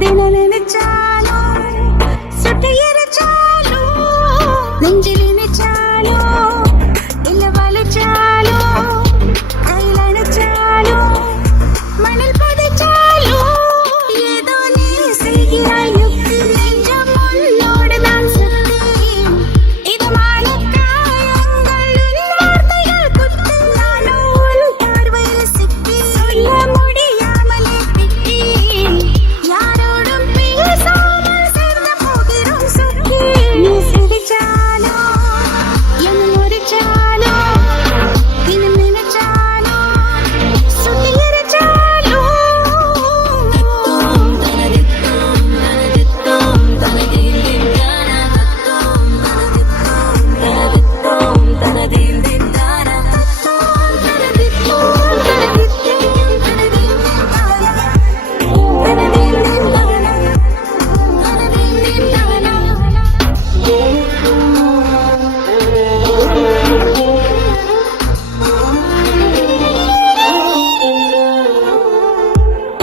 தினம் நினைச்சாலும் சுட்டு எரிச்சாலும் நெஞ்சில் நினைச்சாலும் இல்ல வலிச்சாலும் கையில் அணைச்சாலும் மணல் பதிச்சாலும் ஏதோ நீ செய்கிறாய் யுக்தி நெஞ்சம் உன்னோடு தான் சுத்தி இதமான காயங்கள் உன் வார்த்தைகள் குத்தி நானும் உன் பார்வையில் சிக்கி சொல்ல முடியாமலே திக்கி யாரோடும் பேசாமல் சேர்ந்து போகிறோம் சுத்தி நீ சிரிச்சாலும் என் முறிச்சாலும் தினம் நினைச்சாலும் சுத்தி எரிச்சாலும்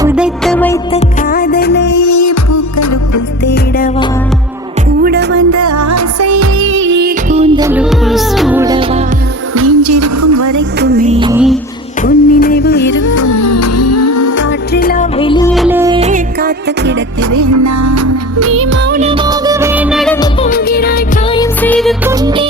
உதைத்து வைத்த காதலை பூக்களுக்குள் தேடவா கூட வந்த ஆசையை கூந்தலுக்குள் சூடவா நெஞ்சிருக்கும் வரைக்குமே உன் நினைவு இருக்கும் காற்றிலா வெளியிலே காத்து கிடக்கிறேன் நான் நீ மௌனமாகவே நடந்து போகிறாய் காயம் செய்து கொண்டே